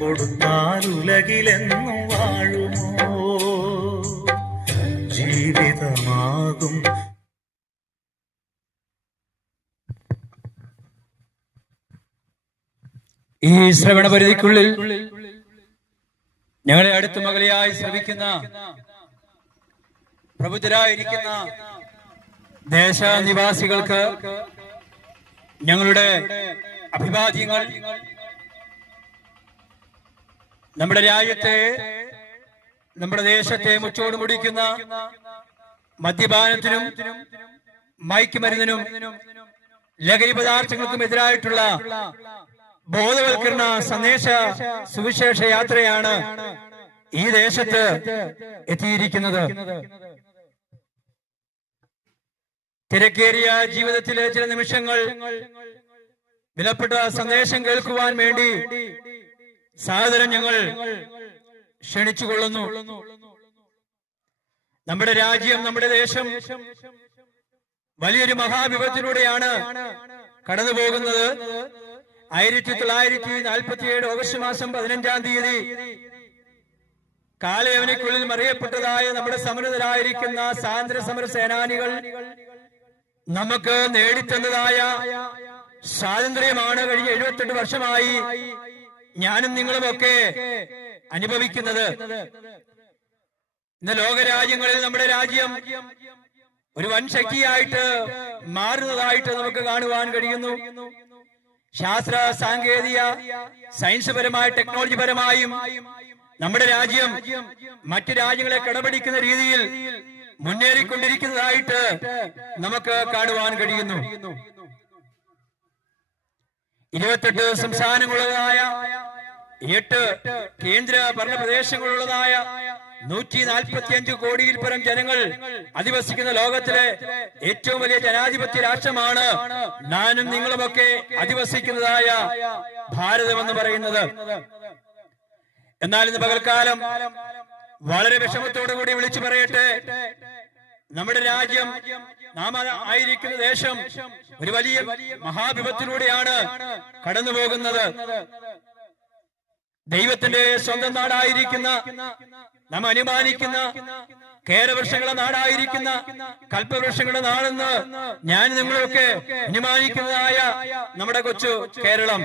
കൊടുത്താൽ ഉലകിലെന്നും വാഴുമോ? ജീവിതമാകും ഈ ശ്രവണ പരിധിക്കുള്ളിൽ ഞങ്ങളെ അടുത്ത് മകളെയായി ശ്രമിക്കുന്ന പ്രബുദ്ധരായിരിക്കുന്ന ദേശനിവാസികൾക്ക് ഞങ്ങളുടെ അഭിവാദ്യങ്ങൾ. നമ്മുടെ രാജ്യത്തെ, നമ്മുടെ ദേശത്തെ മുച്ചോട് മുടിക്കുന്ന മദ്യപാനത്തിനും മയക്കുമരുന്നിനും ലഹരി പദാർത്ഥങ്ങൾക്കും എതിരായിട്ടുള്ള ബോധവൽക്കരണ സന്ദേശ സുവിശേഷ യാത്രയാണ് ഈ ദേശത്ത് എത്തിയിരിക്കുന്നത്. തിരക്കേറിയ ജീവിതത്തിലെ ചില നിമിഷങ്ങൾ വിലപ്പെട്ട സന്ദേശം കേൾക്കുവാൻ വേണ്ടി സാദരം ഞങ്ങൾ ക്ഷണിച്ചുകൊള്ളുന്നു. നമ്മുടെ രാജ്യം, നമ്മുടെ ദേശം വലിയൊരു മഹാവിപത്തിലൂടെയാണ് കടന്നു പോകുന്നത്. 1947 ഓഗസ്റ്റ് മാസം 15-ാം തീയതി കാലയവനിക്കുള്ളിൽ മറിയപ്പെട്ടതായ നമ്മുടെ സമരതരായിരിക്കുന്ന സ്വാതന്ത്ര്യ സമര സേനാനികൾ നമുക്ക് നേടിത്തന്നതായ സ്വാതന്ത്ര്യമാണ് കഴിഞ്ഞ 78 വർഷമായി ഞാനും നിങ്ങളുമൊക്കെ അനുഭവിക്കുന്നത്. ഇന്ന് ലോകരാജ്യങ്ങളിൽ നമ്മുടെ രാജ്യം ഒരു വൻ ശക്തിയായിട്ട് മാറുന്നതായിട്ട് നമുക്ക് കാണുവാൻ കഴിയുന്നു. ശാസ്ത്ര സാങ്കേതിക സയൻസ് പരമായി, ടെക്നോളജി പരമായും നമ്മുടെ രാജ്യം മറ്റു രാജ്യങ്ങളെ കടപിടിക്കുന്ന രീതിയിൽ മുന്നേറിക്കൊണ്ടിരിക്കുന്നതായിട്ട് നമുക്ക് കാണുവാൻ കഴിയുന്നു. 28 സംസ്ഥാനങ്ങളുള്ളതായ 8 കേന്ദ്ര ഭരണ പ്രദേശങ്ങളുള്ളതായ 145 കോടിയിൽ പരം ജനങ്ങൾ അധിവസിക്കുന്ന ലോകത്തിലെ ഏറ്റവും വലിയ ജനാധിപത്യ രാഷ്ട്രമാണ് ഞാനും നിങ്ങളുമൊക്കെ അധിവസിക്കുന്നതായ ഭാരതം എന്ന് പറയുന്നത്. എന്നാൽ ഇന്ന് പകൽക്കാലം വളരെ വിഷമത്തോടു കൂടി വിളിച്ചു പറയട്ടെ, നമ്മുടെ രാജ്യം, നാം ആയിരിക്കുന്ന ദേശം ഒരു വലിയ മഹാവിപത്തിലൂടെയാണ് കടന്നു പോകുന്നത്. ദൈവത്തിന്റെ സ്വന്തം നാടായിരിക്കുന്ന, നാം അനുമാനിക്കുന്ന കേരവൃക്ഷങ്ങളുടെ നാടായിരിക്കുന്ന, കൽപ്പവൃക്ഷങ്ങളുടെ നാടെന്ന് ഞാൻ നിങ്ങളൊക്കെ അനുമാനിക്കുന്നതായ നമ്മുടെ കൊച്ചു കേരളം